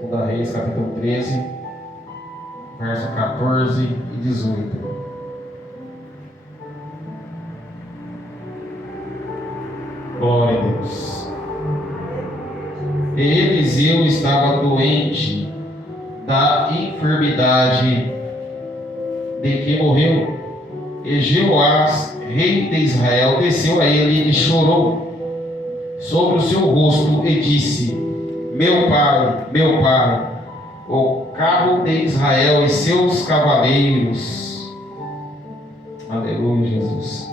2 Reis, capítulo 13, verso 14 e 18. Glória a Deus. E Eliseu estava doente da enfermidade de que morreu. E Jeoás, rei de Israel, desceu a ele e chorou sobre o seu rosto e disse: meu pai, o carro de Israel e seus cavaleiros. Aleluia, Jesus.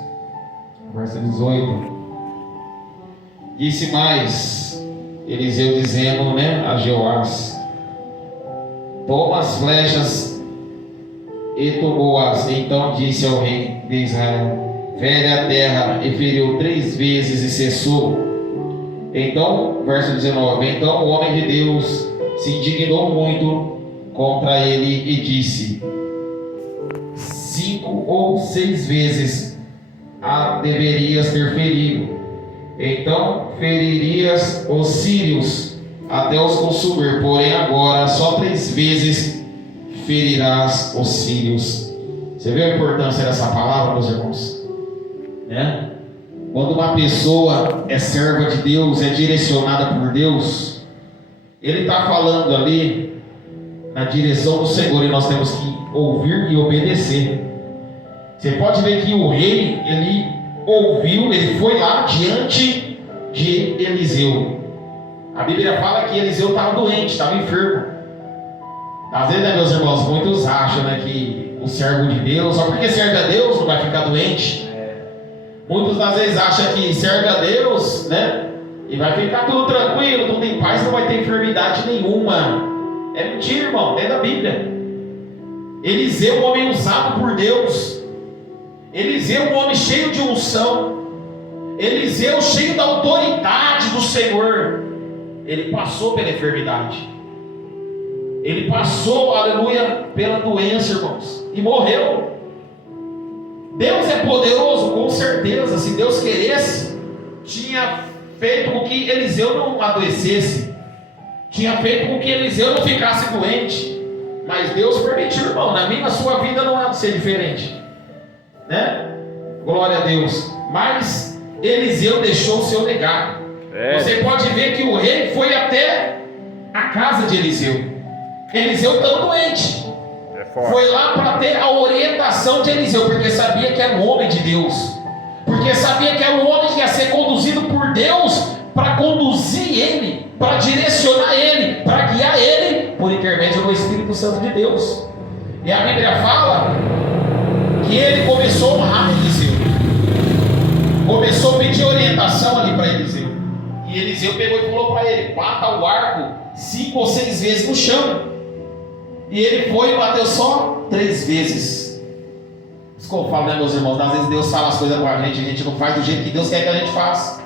Verso 18. Disse mais Eliseu dizendo, a Jeoás: toma as flechas, e tomou-as. Então disse ao rei de Israel: fere a terra. E feriu 3 vezes e cessou. Então, verso 19: então o homem de Deus se indignou muito contra ele e disse: 5 ou 6 vezes a deverias ter ferido. Então feririas os sírios até os consumir, porém agora só 3 vezes ferirás os sírios. Você vê a importância dessa palavra, meus irmãos? Quando uma pessoa é serva de Deus, é direcionada por Deus, ele está falando ali na direção do Senhor, e nós temos que ouvir e obedecer. Você pode ver que o rei, ele ouviu, ele foi lá diante de Eliseu. A Bíblia fala que Eliseu estava doente, estava enfermo. Às vezes, meus irmãos, muitos acham que o servo de Deus, só porque serve a Deus, não vai ficar doente. Muitas das vezes acham que serve a Deus, e vai ficar tudo tranquilo, tudo em paz, não vai ter enfermidade nenhuma. É mentira, irmão, dentro da Bíblia. Eliseu, um homem usado por Deus. Eliseu, um homem cheio de unção. Eliseu, cheio da autoridade do Senhor. Ele passou pela enfermidade. Ele passou, aleluia, pela doença, irmãos, e morreu. Deus é poderoso, com certeza. Se Deus queresse, tinha feito com que Eliseu não adoecesse, tinha feito com que Eliseu não ficasse doente. Mas Deus permitiu, irmão. Na minha, na sua vida não é de ser diferente, Glória a Deus. Mas Eliseu deixou o seu legado. Você pode ver que o rei foi até a casa de Eliseu. Eliseu estava doente. Foi lá para ter a orientação de Eliseu, porque sabia que era um homem de Deus, porque sabia que era um homem que ia ser conduzido por Deus para conduzir ele, para direcionar ele, para guiar ele por intermédio do Espírito Santo de Deus. E a Bíblia fala que ele começou a honrar Eliseu, começou a pedir orientação ali para Eliseu. E Eliseu pegou e falou para ele: bata o arco 5 ou 6 vezes no chão. E ele foi e bateu só 3 vezes. Isso que eu falo, meus irmãos? Às vezes Deus fala as coisas com a gente não faz do jeito que Deus quer que a gente faça.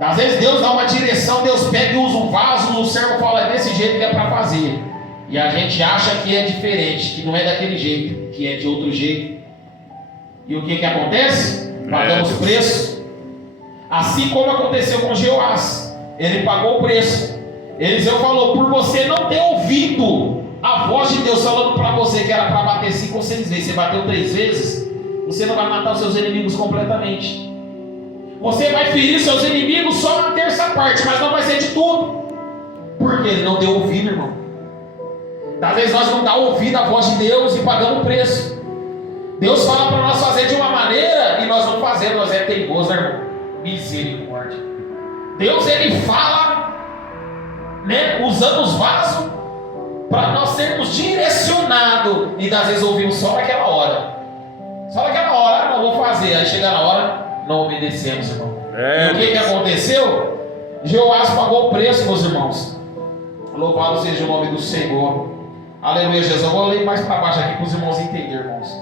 Às vezes Deus dá uma direção, Deus pega e usa um vaso, o servo fala: é desse jeito que é para fazer. E a gente acha que é diferente, que não é daquele jeito, que é de outro jeito. E o que acontece? Pagamos preço. Assim como aconteceu com Jeoás, ele pagou o preço. Eliseu falou: por você não ter ouvido a voz de Deus falando para você que era para bater 5 ou 6 vezes, você bateu 3 vezes, você não vai matar os seus inimigos completamente. Você vai ferir seus inimigos só na terça parte, mas não vai ser de tudo, porque ele não deu ouvido, irmão. Às vezes nós não damos ouvido à voz de Deus e pagamos o preço. Deus fala para nós fazer de uma maneira e nós não fazemos, nós é teimoso, irmão. Misericórdia. Deus, ele fala, usando os vasos para nós sermos direcionados, e às vezes ouvimos só naquela hora. Só naquela hora, não vou fazer. Aí chega na hora, não obedecemos, irmão. E o que aconteceu? Jeoás pagou o preço, meus irmãos. Louvado seja o nome do Senhor. Aleluia, Jesus. Eu vou ler mais para baixo aqui para os irmãos entenderem, irmãos.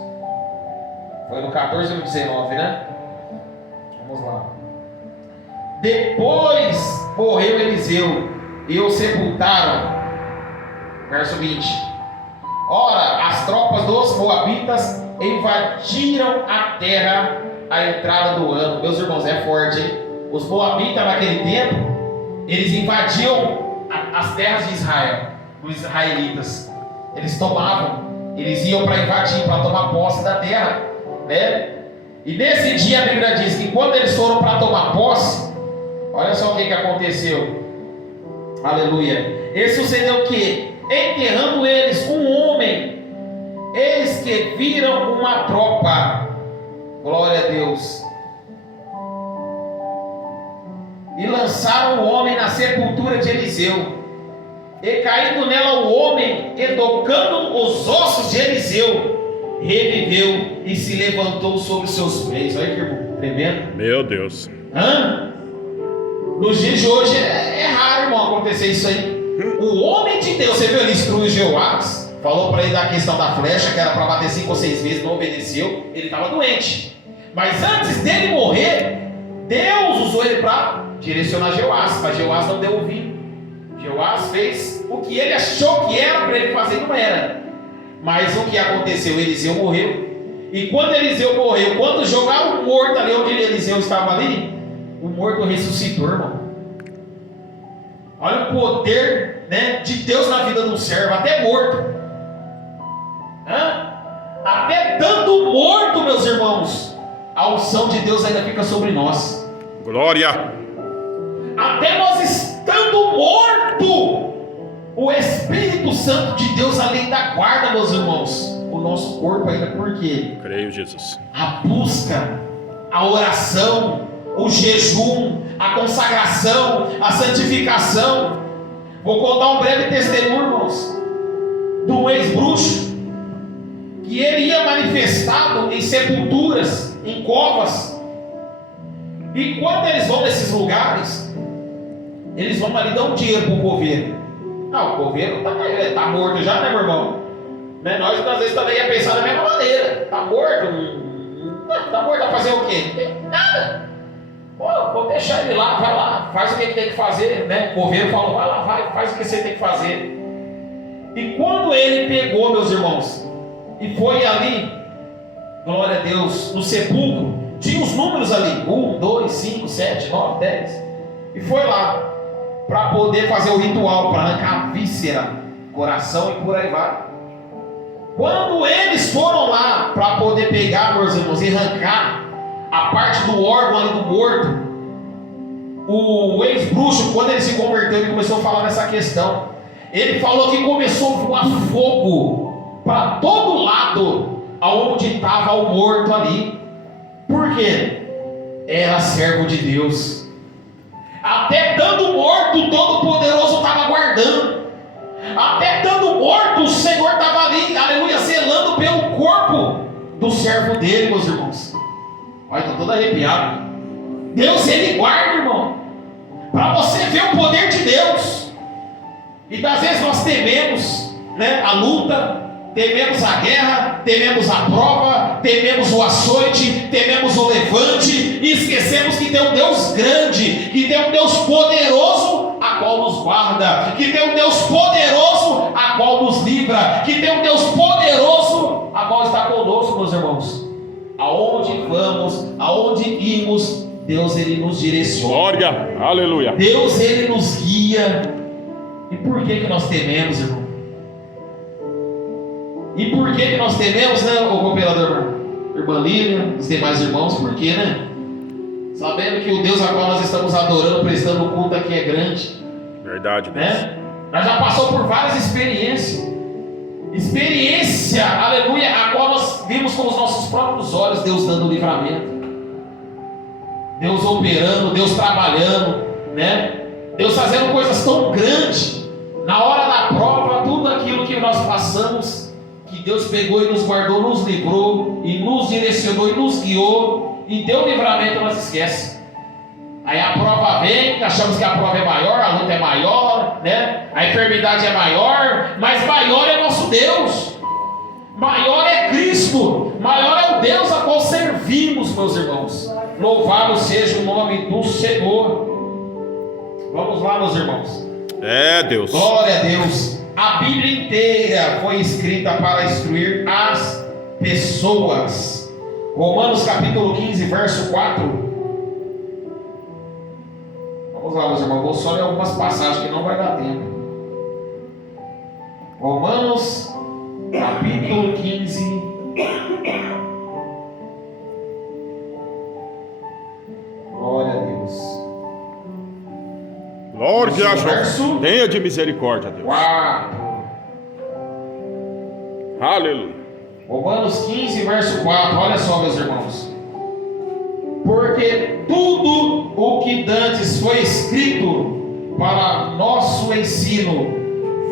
Foi no 14 e no 19, Vamos lá. Depois morreu Eliseu e o sepultaram. Verso 20. Ora, as tropas dos moabitas invadiram a terra à entrada do ano. Meus irmãos, é forte, hein? Os moabitas naquele tempo, eles invadiam as terras de Israel, os israelitas. Eles tomavam, eles iam para invadir, para tomar posse da terra, né? E nesse dia a Bíblia diz que quando eles foram para tomar posse, olha só o que aconteceu. Aleluia. E sucedeu que, enterrando eles um homem, eis que viram uma tropa, glória a Deus, e lançaram o homem na sepultura de Eliseu. E caindo nela o homem, e tocando os ossos de Eliseu, reviveu e se levantou sobre os seus pés. Olha que irmão, tremendo. Meu Deus. Nos dias de hoje é raro, irmão, acontecer isso aí. O homem de Deus, você viu, ele instruiu Jeoás, falou para ele da questão da flecha, que era para bater 5 ou 6 vezes, não obedeceu, ele estava doente. Mas antes dele morrer, Deus usou ele para direcionar Jeoás, mas Jeoás não deu ouvido. Jeoás fez o que ele achou que era para ele fazer, não era. Mas o que aconteceu? Eliseu morreu. E quando Eliseu morreu, quando jogaram o morto ali onde Eliseu estava ali, o morto ressuscitou, irmão. Olha o poder, né, de Deus na vida do servo, até morto. Até dando morto, meus irmãos, a unção de Deus ainda fica sobre nós. Glória. Até nós estando morto, o Espírito Santo de Deus ainda guarda, meus irmãos, o nosso corpo ainda. Por quê? Creio, Jesus. A busca, a oração, o jejum, a consagração, a santificação. Vou contar um breve testemunho, irmãos, de um ex-bruxo, que ele ia manifestado em sepulturas, em covas. E quando eles vão nesses lugares, eles vão ali dar um dinheiro para o coveiro. O coveiro está morto já, né, meu irmão? Né? Nós às vezes também ia pensar da mesma maneira. Está morto? Está morto, vai fazer o quê? Nada. Vou deixar ele lá, vai lá, faz o que tem que fazer, né? O coveiro falou, vai lá, faz o que você tem que fazer. E quando ele pegou, meus irmãos, e foi ali, glória a Deus, no sepulcro, tinha os números ali, 1, 2, 5, 7, 9, 10, e foi lá, para poder fazer o ritual, para arrancar a víscera, coração e por aí vai. Quando eles foram lá, para poder pegar, meus irmãos, e arrancar a parte do órgão ali do morto, o ex-bruxo, quando ele se converteu, ele começou a falar nessa questão. Ele falou que começou a voar fogo para todo lado, aonde estava o morto ali. Por quê? Era servo de Deus. Até dando morto, o Todo-Poderoso estava guardando. Até dando morto, o Senhor estava ali, aleluia, zelando pelo corpo do servo dele, meus irmãos. Olha, estou todo arrepiado. Deus, Ele guarda, irmão, para você ver o poder de Deus. E às vezes nós tememos, né, a luta, tememos a guerra, tememos a prova, tememos o açoite, tememos o levante, e esquecemos que tem um Deus grande, que tem um Deus poderoso, a qual nos guarda, que tem um Deus poderoso, a qual nos livra, que tem um Deus poderoso, a qual está conosco, meus irmãos. Aonde vamos, aonde irmos, Deus, Ele nos direciona. Glória, aleluia. Deus, Ele nos guia. E por que nós tememos, irmão? E por que nós tememos, né, o cooperador, irmã Lília, os demais irmãos? Por quê, né? Sabendo que o Deus a qual nós estamos adorando, prestando culto aqui é grande. Verdade, né? Nós já passamos por várias experiências. Experiência, aleluia, a qual nós vimos com os nossos próprios olhos Deus dando livramento. Deus operando, Deus trabalhando, né? Deus fazendo coisas tão grandes. Na hora da prova, tudo aquilo que nós passamos, que Deus pegou e nos guardou, nos livrou, e nos direcionou, e nos guiou, e deu livramento, nós esquecemos. Aí a prova vem, achamos que a prova é maior, a luta é maior, né? A enfermidade é maior, mas maior é nosso Deus. Maior é Cristo, maior é o Deus a qual servimos, meus irmãos. Louvado seja o nome do Senhor. Vamos lá, meus irmãos. É, Deus. Glória a Deus. A Bíblia inteira foi escrita para instruir as pessoas. Romanos capítulo 15, verso 4. Vamos lá, meus irmãos. Vou só ler algumas passagens que não vai dar tempo. Romanos, capítulo 15. Glória a Deus. Glória a Deus. Tenha de misericórdia, Deus. 4. Aleluia. Romanos 15, verso 4. Olha só, meus irmãos. Porque tudo o que dantes foi escrito para nosso ensino,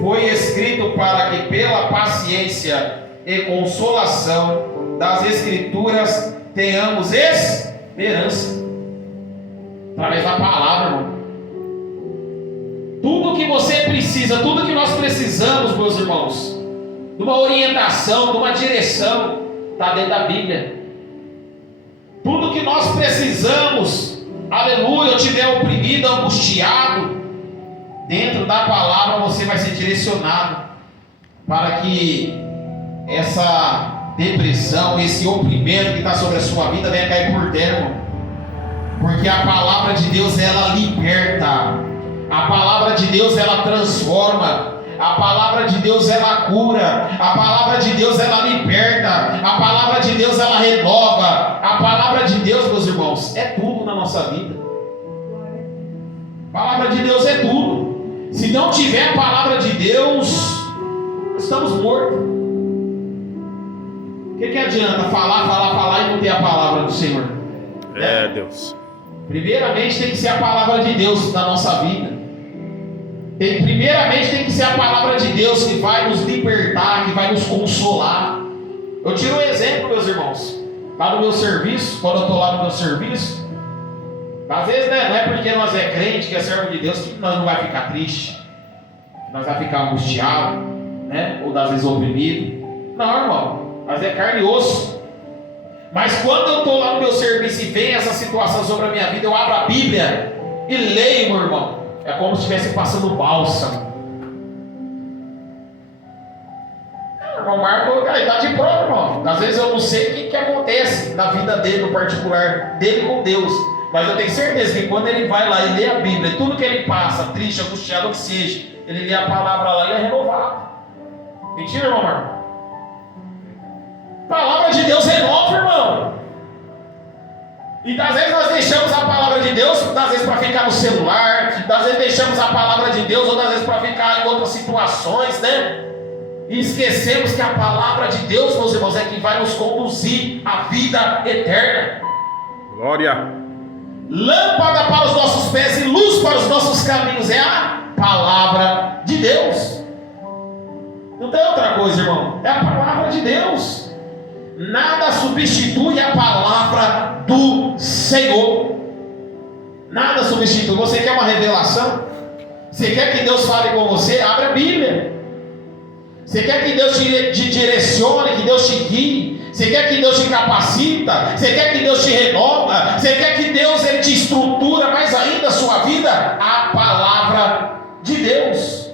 foi escrito para que pela paciência e consolação das Escrituras tenhamos esperança. Através da palavra, irmão. Tudo que você precisa, tudo que nós precisamos, meus irmãos, de uma orientação, de uma direção, está dentro da Bíblia. Tudo que nós precisamos, aleluia, eu estiver oprimido, angustiado, dentro da palavra você vai ser direcionado para que essa depressão, esse oprimento que está sobre a sua vida venha cair por terra, irmão. Porque a palavra de Deus, ela liberta. A palavra de Deus, ela transforma. A palavra de Deus, ela cura. A palavra de Deus, ela liberta. A palavra de Deus, ela renova. A palavra de Deus, meus irmãos, é tudo na nossa vida. A palavra de Deus é tudo. Se não tiver a palavra de Deus, estamos mortos. O que adianta falar e não ter a palavra do Senhor? É, Deus. Primeiramente tem que ser a palavra de Deus na nossa vida. Primeiramente tem que ser a palavra de Deus que vai nos libertar, que vai nos consolar. Eu tiro um exemplo, meus irmãos. Lá no meu serviço, quando eu estou lá no meu serviço, às vezes, né, não é porque nós é crente, que é servo de Deus, que nós não vai ficar triste, nós vai ficar angustiado, né, ou às vezes oprimido. Não, irmão, mas é carne e osso. Mas quando eu estou lá no meu serviço e vem essa situação sobre a minha vida, eu abro a Bíblia e leio, meu irmão. É como se estivesse passando bálsamo. O irmão Marco está de prova, irmão. Às vezes eu não sei o que acontece na vida dele, no particular, dele com Deus. Mas eu tenho certeza que quando ele vai lá e lê a Bíblia, tudo que ele passa, triste, angustiado, o que seja, ele lê a palavra lá e ele é renovado. Mentira, irmão Marco? A palavra de Deus renova, irmão. E às vezes nós deixamos a palavra de Deus, às vezes para ficar no celular, às vezes deixamos a palavra de Deus, ou às vezes para ficar em outras situações, né? E esquecemos que a palavra de Deus, meus irmãos, é que vai nos conduzir à vida eterna. Glória. Lâmpada para os nossos pés e luz para os nossos caminhos é a palavra de Deus. Não tem outra coisa, irmão. É a palavra de Deus. Nada substitui a palavra do Senhor. Nada substitui. Você quer uma revelação? Você quer que Deus fale com você? Abre a Bíblia. Você quer que Deus te direcione, que Deus te guie? Você quer que Deus te capacita? Você quer que Deus te renova? Você quer que Deus ele te estrutura mais ainda a sua vida? A palavra de Deus.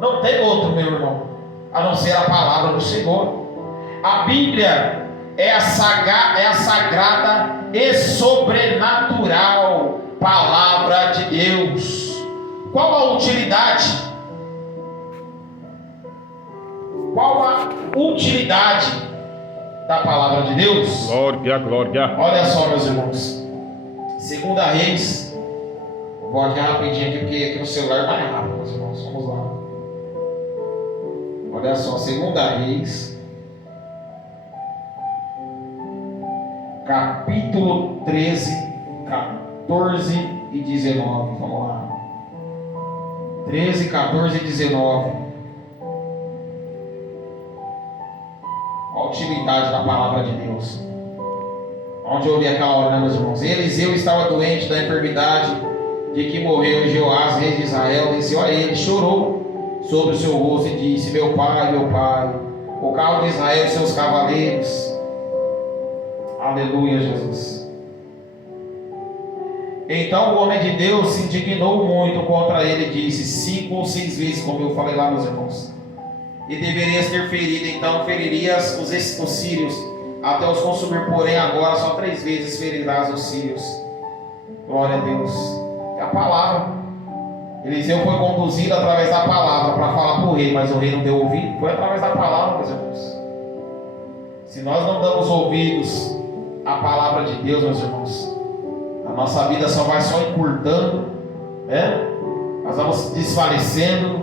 Não tem outro, meu irmão, a não ser a palavra do Senhor. A Bíblia é a sagrada e sobrenatural palavra de Deus. Qual a utilidade? Qual a utilidade da palavra de Deus? Glória, glória. Olha só, meus irmãos. 2 Reis. Vou aqui rapidinho aqui, porque aqui no celular vai rápido, meus irmãos. Vamos lá. Olha só, 2 Reis. Capítulo 13, 14 e 19. Vamos lá. 13, 14 e 19. A utilidade da palavra de Deus. Onde eu li aquela hora, né, meus irmãos? Eliseu estava doente da enfermidade de que morreu Jeoás, rei de Israel. Desceu a ele, chorou sobre o seu rosto e disse: meu pai, o carro de Israel e seus cavaleiros. Aleluia, Jesus. Então o homem de Deus se indignou muito contra ele e disse: 5 ou 6 vezes, como eu falei lá, meus irmãos, e deverias ter ferido, então feririas os sírios até os consumir, porém agora só 3 vezes ferirás os sírios. Glória a Deus. É a palavra. Eliseu foi conduzido através da palavra para falar para o rei, mas o rei não deu ouvido. Foi através da palavra, meus irmãos. Se nós não damos ouvidos à palavra de Deus, meus irmãos, a nossa vida só vai encurtando, né? Nós vamos desfalecendo,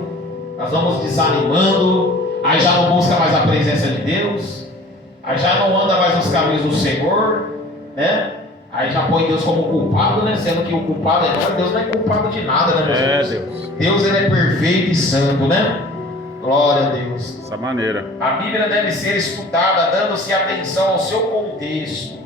nós vamos desanimando, aí já não busca mais a presença de Deus, aí já não anda mais nos caminhos do Senhor, né? Aí já põe Deus como culpado, né? Sendo que o culpado é Deus, não é culpado de nada, né, meus irmãos? Deus. Deus, ele é perfeito e santo, né? Glória a Deus. Dessa maneira. A Bíblia deve ser estudada dando-se atenção ao seu contexto.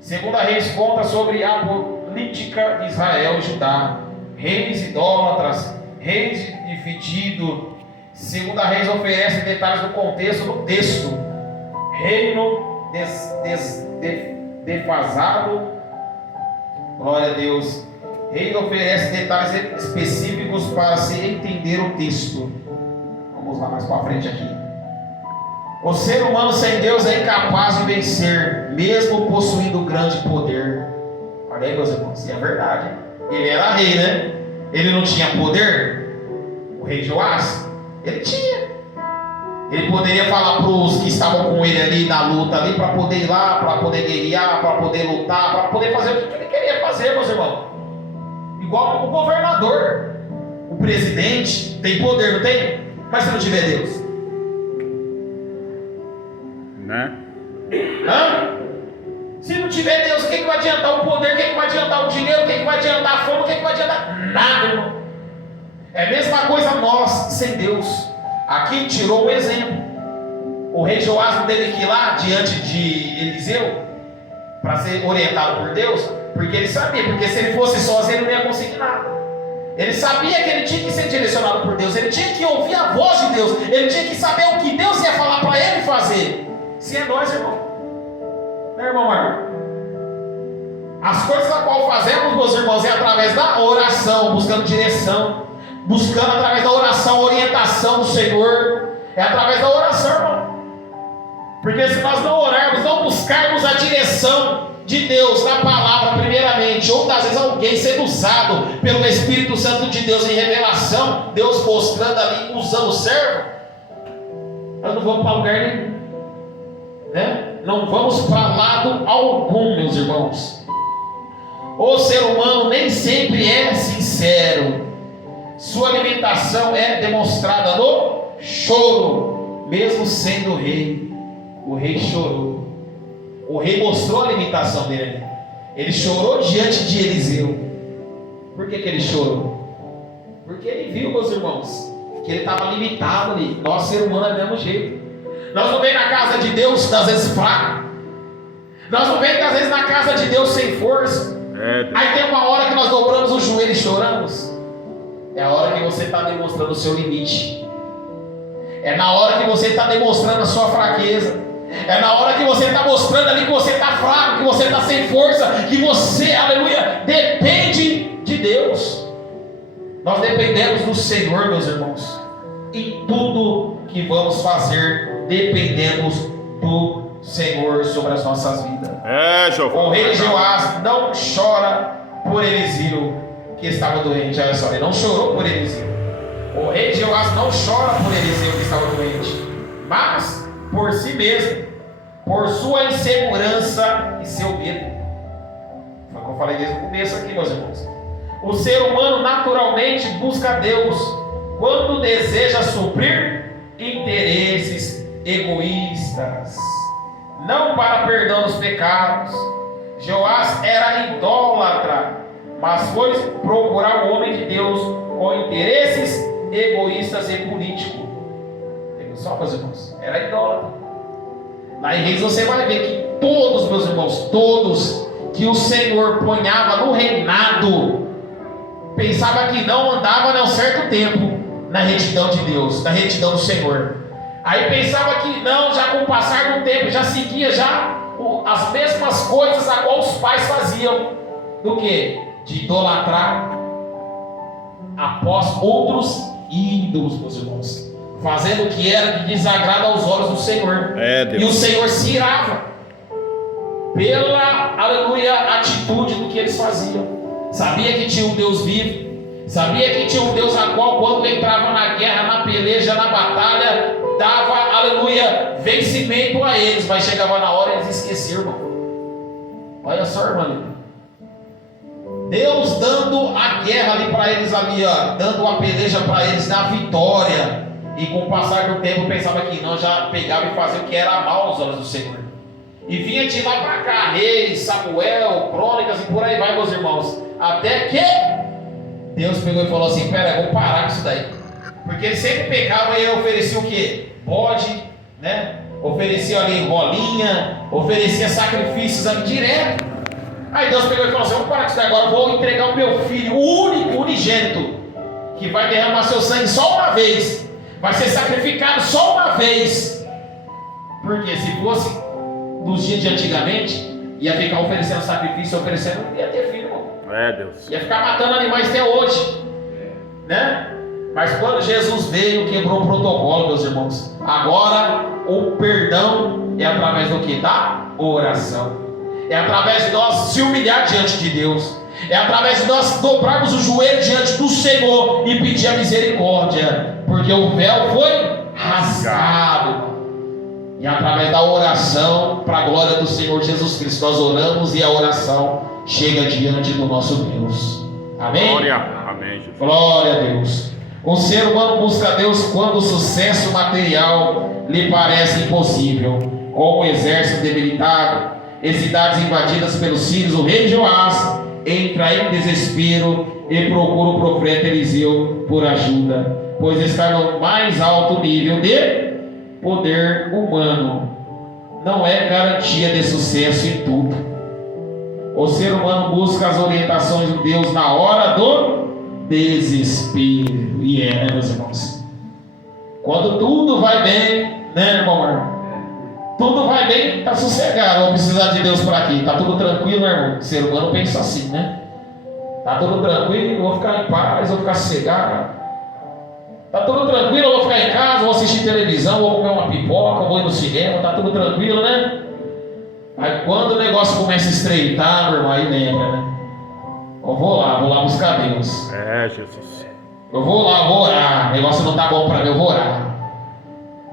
Segunda Reis conta sobre a política de Israel e Judá. Reis idólatras, reis de fedido. Segunda Reis oferece detalhes do contexto no texto. Reino defasado. Glória a Deus. Reis oferece detalhes específicos para se entender o texto. Vamos lá mais para frente aqui. O ser humano sem Deus é incapaz de vencer, mesmo possuindo grande poder. Olha aí, meus irmãos, é verdade. Ele era rei, né? Ele não tinha poder? O rei Joás? Ele tinha. Ele poderia falar para os que estavam com ele ali na luta ali, para poder ir lá, para poder guerrear, para poder lutar, para poder fazer o que ele queria fazer, meus irmãos. Igual o governador, o presidente, tem poder, não tem? Mas se não tiver Deus, né? Hã? Se não tiver Deus, o que vai adiantar o poder? O que vai adiantar o dinheiro? O que vai adiantar a fama? O que vai adiantar? Nada, irmão. É a mesma coisa nós, sem Deus. Aqui tirou um exemplo. O rei Joás não teve que ir lá diante de Eliseu para ser orientado por Deus, porque ele sabia, porque se ele fosse sozinho ele não ia conseguir nada. Ele sabia que ele tinha que ser direcionado por Deus, ele tinha que ouvir a voz de Deus, ele tinha que saber o que Deus ia falar para ele fazer. Se é nós, irmão, né, irmão Marcos? As coisas a qual fazemos, meus irmãos, é através da oração, buscando direção, buscando através da oração, orientação do Senhor. É através da oração, irmão. Porque se nós não orarmos, não buscarmos a direção de Deus na palavra primeiramente, ou às vezes alguém sendo usado pelo Espírito Santo de Deus em revelação, Deus mostrando ali, usando o servo, nós não vamos para lugar nenhum, né? Não vamos para lado algum, meus irmãos. O ser humano nem sempre é sincero. Sua alimentação é demonstrada no choro, mesmo sendo rei. O rei chorou. O rei mostrou a limitação dele. Ele chorou diante de Eliseu. Por que ele chorou? Porque ele viu, meus irmãos, que ele estava limitado ali. Nós, ser humano, é do mesmo jeito. Nós não vemos na casa de Deus, às vezes, fraco. Nós não vemos, às vezes, na casa de Deus sem força. Aí tem uma hora que nós dobramos o joelho e choramos. É a hora que você está demonstrando o seu limite. É na hora que você está demonstrando a sua fraqueza. É na hora que você está mostrando ali que você está fraco, que você está sem força, que você, aleluia, depende de Deus. Nós dependemos do Senhor, meus irmãos. Em tudo que vamos fazer, dependemos do Senhor sobre as nossas vidas. O rei Joás não chora por Eliseu, que estava doente. Olha só, ele não chorou por Eliseu. O rei Joás não chora por Eliseu, que estava doente, mas por si mesmo, por sua insegurança e seu medo. Foi o que eu falei desde o começo aqui, meus irmãos. O ser humano naturalmente busca Deus quando deseja suprir interesses egoístas, não para perdão dos pecados. Joás era idólatra, mas foi procurar o homem de Deus com interesses egoístas e políticos. Só, meus irmãos, era idólatra. Na igreja você vai ver que todos, meus irmãos, todos que o Senhor ponhava no reinado, pensava que não andava há um certo tempo na retidão de Deus, na retidão do Senhor. Aí pensava que não, já com o passar do tempo, já seguia já as mesmas coisas a qual os pais faziam. Do que? De idolatrar após outros ídolos, meus irmãos, fazendo o que era de desagrado aos olhos do Senhor. E o Senhor se irava pela, aleluia, atitude do que eles faziam. Sabia que tinha um Deus vivo, Sabia que tinha um Deus a qual, quando entrava na guerra, na peleja, na batalha, dava, aleluia, vencimento a eles, mas chegava na hora e eles esqueciam, irmão. Olha só, irmão. Deus dando a guerra ali para eles ali, ó, dando a peleja para eles, na vitória. E com o passar do tempo pensava que não, já pegava e fazia o que era mal aos olhos do Senhor. E vinha de lá para cá, Reis, Samuel, Crônicas e por aí vai, meus irmãos. Até que Deus pegou e falou assim: pera, vamos parar com isso daí. Porque ele sempre pecava e oferecia o quê? Bode, né? Oferecia ali rolinha, oferecia sacrifícios ali direto. Aí Deus pegou e falou assim: vamos parar com isso daí agora, eu vou entregar o meu filho, o único, unigênito, que vai derramar seu sangue só uma vez, vai ser sacrificado só uma vez. Porque se fosse nos dias de antigamente, ia ficar oferecendo sacrifício, oferecendo, não ia ter filho, irmão. Deus. Ia ficar matando animais até hoje, né? Mas quando Jesus veio, quebrou o protocolo, meus irmãos. Agora o perdão é através do que? Da oração. É através de nós se humilhar diante de Deus. É através de nós dobrarmos o joelho diante do Senhor e pedir a misericórdia, porque o véu foi rasgado. E através da oração, para a glória do Senhor Jesus Cristo, nós oramos e a oração chega diante do nosso Deus. Amém? Glória. Amém, Jesus. Glória a Deus. O ser humano busca a Deus quando o sucesso material lhe parece impossível, como o exército debilitado e cidades invadidas pelos sírios. O rei Joás entra em desespero e procura o profeta Eliseu por ajuda, pois está no mais alto nível de poder humano. Não é garantia de sucesso em tudo. O ser humano busca as orientações de Deus na hora do desespero. E né, meus irmãos? Quando tudo vai bem, né, irmão? Tudo vai bem, tá sossegado. Vou precisar de Deus para quê? Tá tudo tranquilo, irmão? O ser humano pensa assim, né? Tá tudo tranquilo, vou ficar em paz, vou ficar sossegado. Tá tudo tranquilo, eu vou ficar em casa, vou assistir televisão, vou comer uma pipoca, vou ir no cinema, tá tudo tranquilo, né? Aí quando o negócio começa a estreitar, meu irmão, aí lembra, né? Eu vou lá buscar Deus. Jesus. Eu vou lá, vou orar. O negócio não tá bom para mim, eu vou orar.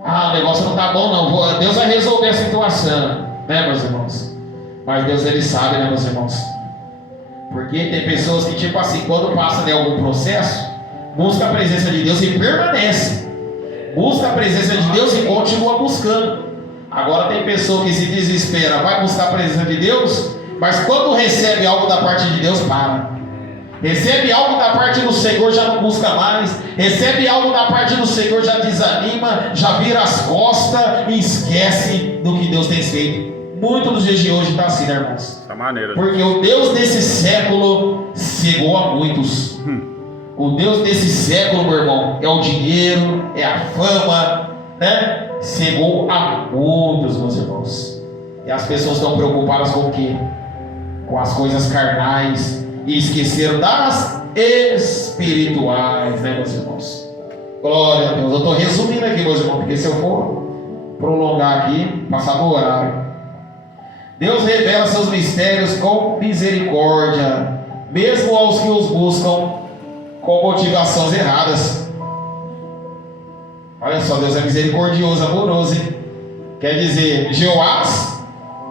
O negócio não tá bom não, Deus vai resolver a situação, né, meus irmãos? Mas Deus, Ele sabe, né, meus irmãos? Porque tem pessoas que, tipo assim, quando passa de algum processo, busca a presença de Deus e permanece. Busca a presença de Deus e continua buscando. Agora tem pessoa que se desespera, vai buscar a presença de Deus, mas quando recebe algo da parte de Deus, para. Recebe algo da parte do Senhor, já não busca mais. Recebe algo da parte do Senhor, já desanima, já vira as costas e esquece do que Deus tem feito. Muito dos dias de hoje está assim, né, irmãos? Dessa maneira. Porque o Deus desse século cegou a muitos. O Deus desse século, meu irmão, é o dinheiro, é a fama, né? Cegou a muitos, meus irmãos. E as pessoas estão preocupadas com o quê? Com as coisas carnais e esqueceram das espirituais, né, meus irmãos? Glória a Deus. Eu estou resumindo aqui, meus irmãos, porque se eu for prolongar aqui, passar do horário. Deus revela seus mistérios com misericórdia, mesmo aos que os buscam com motivações erradas. Olha só, Deus é misericordioso, amoroso, hein? Quer dizer, Joás,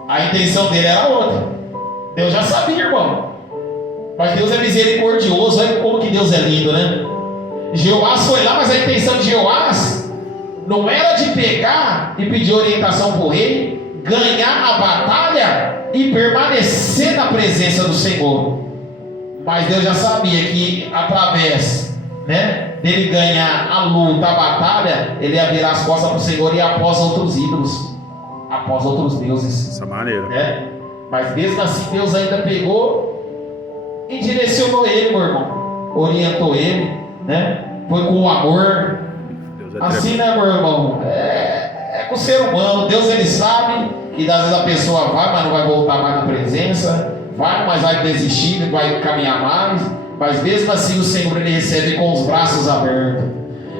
a intenção dele era outra. Deus já sabia, irmão. Mas Deus é misericordioso. Olha como que Deus é lindo, né? Joás foi lá, mas a intenção de Joás não era de pegar e pedir orientação para o rei, ganhar a batalha e permanecer na presença do Senhor. Mas Deus já sabia que através, né, dele ganhar a luta, a batalha, ele ia virar as costas para o Senhor e ir após outros ídolos, após outros deuses. Dessa maneira. Né? Mas mesmo assim Deus ainda pegou e direcionou ele, meu irmão. Orientou ele, né? Foi com o amor. Deus é assim, né, meu irmão? É com o ser humano. Deus, ele sabe que às vezes a pessoa vai, mas não vai voltar mais na presença. Vai, mas vai desistir, não vai caminhar mais. Mas mesmo assim o Senhor, ele recebe com os braços abertos.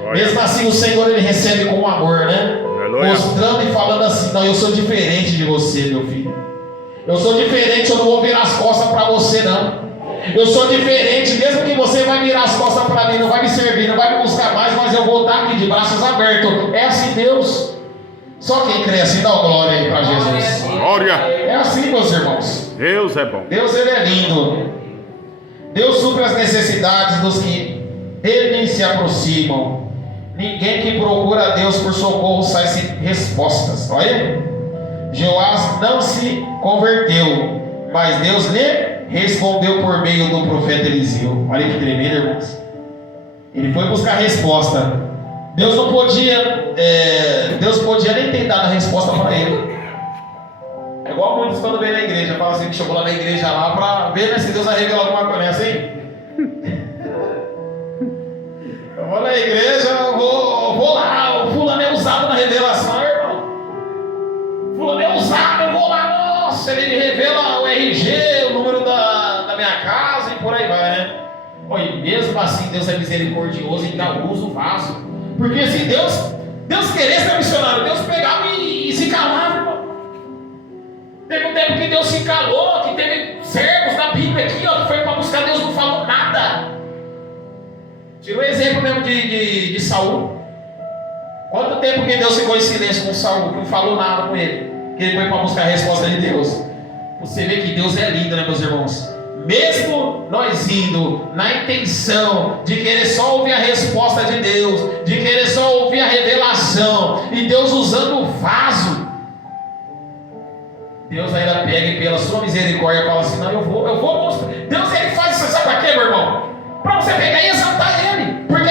Glória. Mesmo assim o Senhor, ele recebe com amor, né? Glória. Mostrando e falando assim: não, eu sou diferente de você, meu filho. Eu sou diferente, eu não vou virar as costas para você, não. Eu sou diferente, mesmo que você vai virar as costas para mim, não vai me servir, não vai me buscar mais, mas eu vou estar aqui de braços abertos. É assim Deus. Só quem crê assim, dá glória aí para Jesus. Glória. É assim, meus irmãos. Deus é bom. Deus, Ele é lindo. Deus supre as necessidades dos que dele se aproximam. Ninguém que procura a Deus por socorro sai sem respostas. Olha, Joás não se converteu, mas Deus lhe respondeu por meio do profeta Eliseu. Olha que tremendo, irmãos. Ele foi buscar resposta. Deus não podia, Deus podia nem ter dado a resposta para ele. É igual muitos quando vem na igreja, falam assim, que chegou lá na igreja lá para ver, né, se Deus vai revelar alguma coisa, não é assim? Eu vou na igreja, eu vou lá, o fulano é usado na revelação, irmão. Fulano é usado, eu vou lá, nossa, ele me revela o RG, o número da minha casa e por aí vai, né? E mesmo assim Deus é misericordioso e ainda usa o vaso. Porque se Deus queresse ser missionário, Deus pegava e se calava, irmão. Teve um tempo que Deus se calou, que teve servos na Bíblia aqui, ó, que foi para buscar Deus, não falou nada. Tira o exemplo mesmo de Saul. Quanto tempo que Deus ficou em silêncio com Saul, que não falou nada com ele, que ele foi para buscar a resposta de Deus. Você vê que Deus é lindo, né, meus irmãos? Mesmo nós indo na intenção de querer só ouvir a resposta de Deus, de querer só ouvir a revelação, e Deus usando o vaso, Deus ainda pega e pela sua misericórdia fala assim, não, eu vou mostrar. Deus, ele faz isso, sabe para quê, meu irmão? Para você pegar e